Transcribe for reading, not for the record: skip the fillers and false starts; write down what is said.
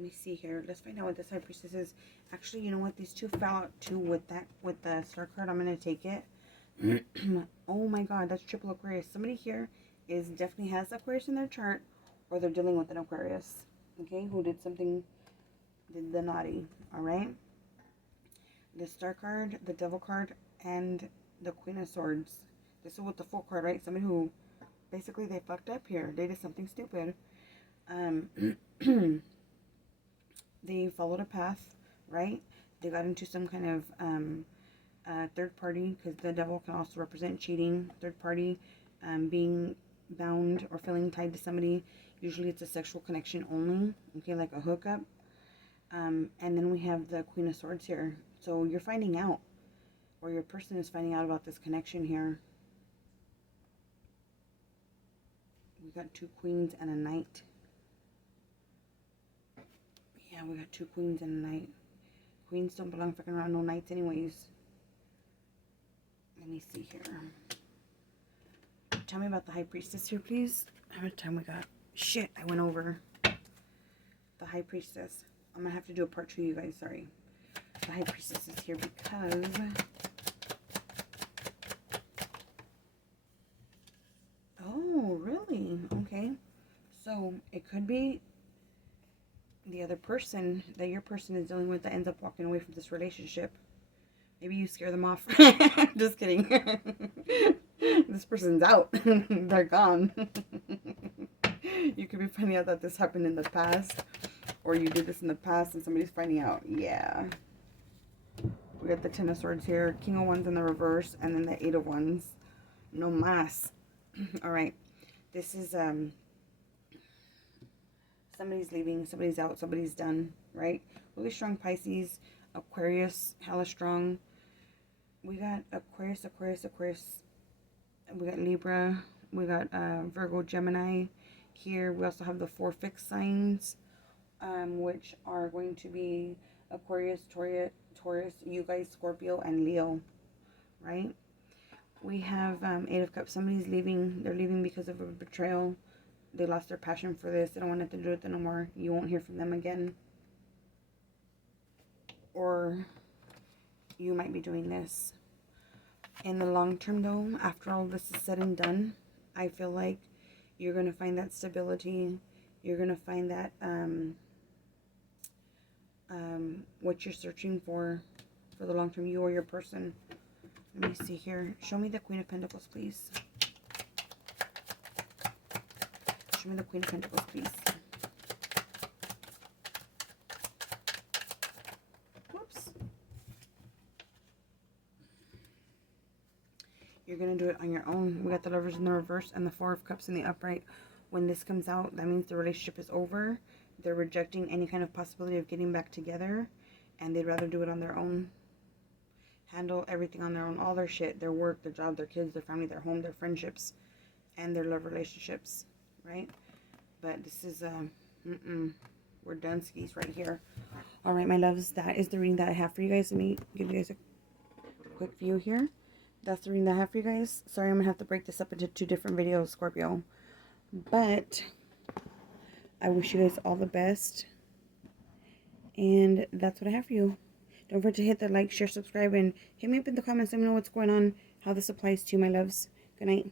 Let me see here. Let's find out what this High Priestess is. Actually, you know what? These two fell out too with the Star card. I'm going to take it. Oh my God, that's triple Aquarius. Somebody here definitely has Aquarius in their chart, or they're dealing with an Aquarius. Okay, who did the naughty. All right. The Star card, the Devil card, and the Queen of Swords. This is with the Fool card, right? Somebody who basically they fucked up here. They did something stupid. They followed a path, right? They got into some kind of third party, because the Devil can also represent cheating. Third party, being bound or feeling tied to somebody. Usually it's a sexual connection only, okay, like a hookup. And then we have the Queen of Swords here. So you're finding out, or your person is finding out about this connection here. We got 2 queens and a knight. Yeah, we got 2 queens and a knight. Queens don't belong fucking around no knights anyways. Let me see here. Tell me about the High Priestess here, please. How much time we got? Shit, I went over. The High Priestess. I'm gonna have to do a part 2, you guys. Sorry. The High Priestess is here because... Oh, really? Okay. So, it could be the other person that your person is dealing with that ends up walking away from this relationship. Maybe you scare them off. Just kidding. This person's out. They're gone. You could be finding out that this happened in the past, or you did this in the past and somebody's finding out. Yeah. We got the 10 of Swords here, King of Wands in the reverse, and then the 8 of Wands. No mas. All right. This is somebody's leaving, somebody's out, somebody's done, right? Really strong Pisces, Aquarius, hella strong. We got Aquarius. We got Libra. We got Virgo, Gemini. Here we also have the 4 fixed signs, which are going to be Aquarius, Taurus, you guys, Scorpio, and Leo, right? We have 8 of Cups. Somebody's leaving. They're leaving because of a betrayal. They lost their passion for this. They don't want nothing to do with it no more. You won't hear from them again. Or you might be doing this. In the long term, though, after all this is said and done, I feel like you're going to find that stability. You're going to find that what you're searching for the long term, you or your person. Let me see here. Show me the Queen of Pentacles, please. Show me the Queen of Pentacles, please. Whoops. You're going to do it on your own. We got the Lovers in the reverse and the 4 of Cups in the upright. When this comes out, that means the relationship is over. They're rejecting any kind of possibility of getting back together, and they'd rather do it on their own. Handle everything on their own. All their shit, their work, their job, their kids, their family, their home, their friendships, and their love relationships, right? But this is, we're done skis right here. All right, my loves, that is the reading that I have for you guys. Let me give you guys a quick view here. That's the reading that I have for you guys. Sorry, I'm going to have to break this up into 2 different videos, Scorpio. But I wish you guys all the best. And that's what I have for you. Don't forget to hit that like, share, subscribe, and hit me up in the comments. Let me know what's going on, how this applies to you, my loves. Good night.